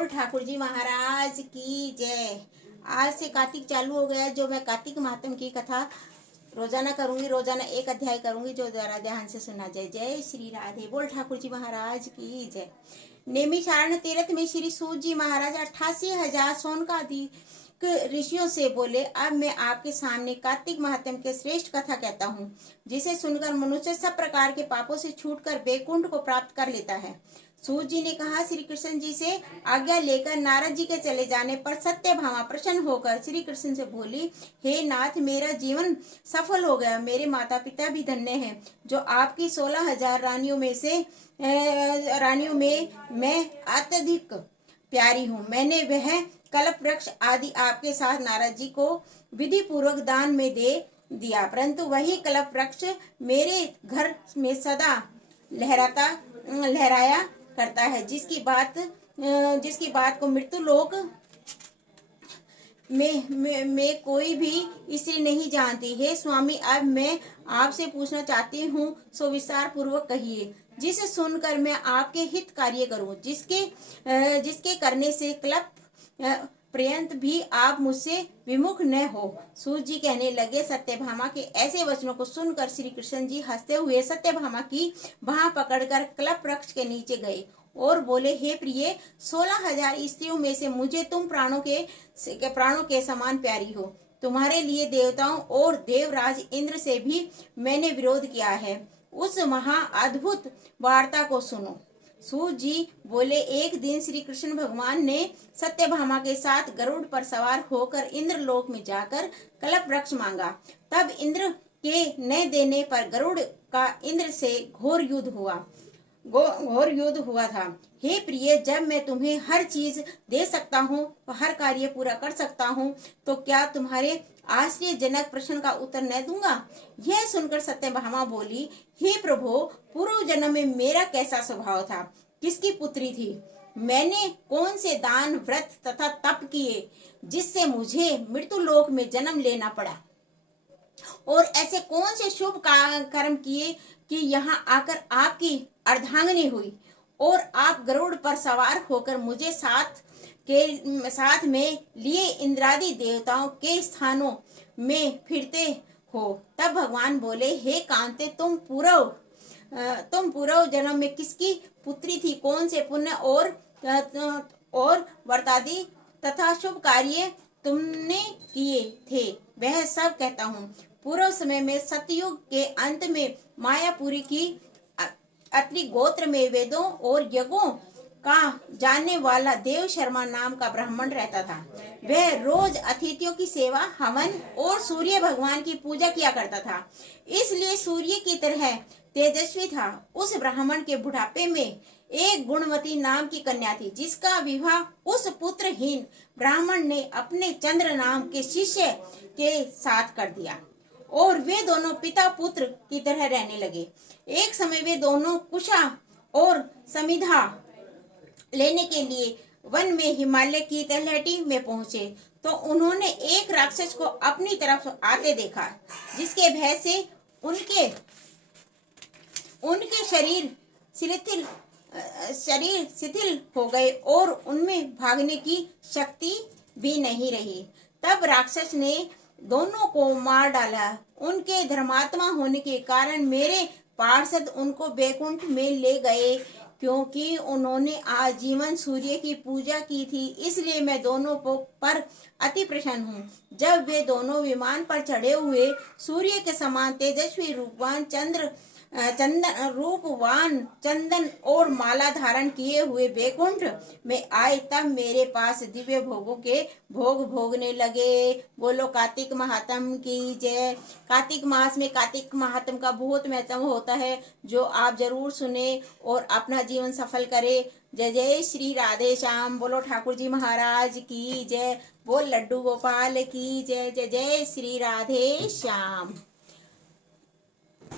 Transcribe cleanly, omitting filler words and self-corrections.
ठाकुर जी महाराज की जय। आज से कार्तिक चालू हो गया, जो मैं कार्तिक महात्म की कथा रोजाना करूंगी। रोजाना एक अध्याय करूंगी, जो जरा ध्यान से सुना जाए। जय श्री राधे बोल ठाकुर जी महाराज की जय। नेमिषारण तीर्थ में श्री सूत जी महाराज 88,000 सोन का अधिक ऋषियों से बोले, अब मैं आपके सामने कार्तिक महात्म के श्रेष्ठ कथा कहता हूँ, जिसे सुनकर मनुष्य सब प्रकार के पापों से छूटकर बैकुंठ को प्राप्त कर लेता है। सूत जी ने कहा, श्री कृष्ण जी से आज्ञा लेकर नारद जी के चले जाने पर सत्यभामा प्रसन्न होकर श्री कृष्ण से बोली, हे नाथ, मेरा जीवन सफल हो गया। मेरे माता पिता भी धन्य हैं, जो आपकी 16,000 रानियों में मैं अत्यधिक प्यारी हूँ। मैंने वह कल्प वृक्ष आदि आपके साथ नारद जी को विधि पूर्वक दान में दे दिया, परंतु वही कल्प वृक्ष मेरे घर में सदा लहराया करता है, जिसकी बात को मृत्यु लोक में कोई भी स्त्री नहीं जानती। हे स्वामी, अब मैं आपसे पूछना चाहती हूँ, सो विस्तार पूर्वक कहिए, जिसे सुनकर मैं आपके हित कार्य करूँ, जिसके करने से कल्प पर्यंत भी आप मुझसे विमुख न हो। सूत जी कहने लगे, सत्यभामा के ऐसे वचनों को सुनकर श्री कृष्ण जी हंसते हुए सत्यभामा की बाह पकड़कर कल्प वृक्ष के नीचे गए और बोले, हे प्रिय, 16,000 स्त्रियों में से मुझे तुम प्राणों के समान प्यारी हो। तुम्हारे लिए देवताओं और देवराज इंद्र से भी मैंने विरोध किया है। उस महा अद्भुत वार्ता को सुनो। सूत जी बोले, एक दिन श्री कृष्ण भगवान ने सत्यभामा के साथ गरुड़ पर सवार होकर इंद्र लोक में जाकर कल्प वृक्ष मांगा। तब इंद्र के न देने पर गरुड़ का इंद्र से घोर युद्ध हुआ था। हे प्रिय, जब मैं तुम्हें हर चीज दे सकता हूँ, हर कार्य पूरा कर सकता हूँ, तो क्या तुम्हारे आश्चर्यजनक प्रश्न का उत्तर न दूंगा? यह सुनकर सत्यभामा बोली, हे प्रभु, पूर्व जन्म में मेरा कैसा स्वभाव था, किसकी पुत्री थी, मैंने कौन से दान व्रत तथा तप किए जिससे मुझे मृत्यु लोक में जन्म लेना पड़ा, और ऐसे कौन से शुभ कर्म किए कि यहाँ आकर आपकी अर्धांगिनी हुई और आप गरुड़ पर सवार होकर मुझे साथ में लिए इंद्रादि देवताओं के स्थानों में फिरते हो। तब भगवान बोले, हे कांते, तुम पूर्व जन्म में किसकी पुत्री थी, कौन से पुण्य और व्रतादि तथा शुभ कार्य तुमने किए थे, वह सब कहता हूँ। पूर्व समय में सतयुग के अंत में मायापुरी की अत्रि गोत्र में वेदों और यज्ञों का जानने वाला देव शर्मा नाम का ब्राह्मण रहता था। वह रोज अतिथियों की सेवा, हवन और सूर्य भगवान की पूजा किया करता था, इसलिए सूर्य की तरह तेजस्वी था। उस ब्राह्मण के बुढ़ापे में एक गुणवती नाम की कन्या थी, जिसका विवाह उस पुत्रहीन ब्राह्मण ने अपने चंद्र नाम के शिष्य के साथ कर दिया और वे दोनों पिता पुत्र की तरह रहने लगे। एक समय वे दोनों कुशा और समिधा लेने के लिए वन में हिमालय की तलहटी में पहुंचे, तो उन्होंने एक राक्षस को अपनी तरफ आते देखा, जिसके भय से उनके शरीर शिथिल हो गए और उनमें भागने की शक्ति भी नहीं रही। तब राक्षस ने दोनों को मार डाला। उनके धर्मात्मा होने के कारण मेरे पार्षद उनको बैकुंठ में ले गए, क्योंकि उन्होंने आजीवन सूर्य की पूजा की थी, इसलिए मैं दोनों पर अति प्रसन्न हूँ। जब वे दोनों विमान पर चढ़े हुए सूर्य के समान तेजस्वी रूपवान चंदन और माला धारण किए हुए बैकुंठ में आए, तब मेरे पास दिव्य भोगों के भोग भोगने लगे। बोलो कार्तिक महात्म की जय। कार्तिक मास में कार्तिक महात्म का बहुत महत्व होता है, जो आप जरूर सुने और अपना जीवन सफल करे। जय जय श्री राधे श्याम। बोलो ठाकुर जी महाराज की जय। बोल लड्डू गोपाल की जय। जय जय श्री राधे श्याम।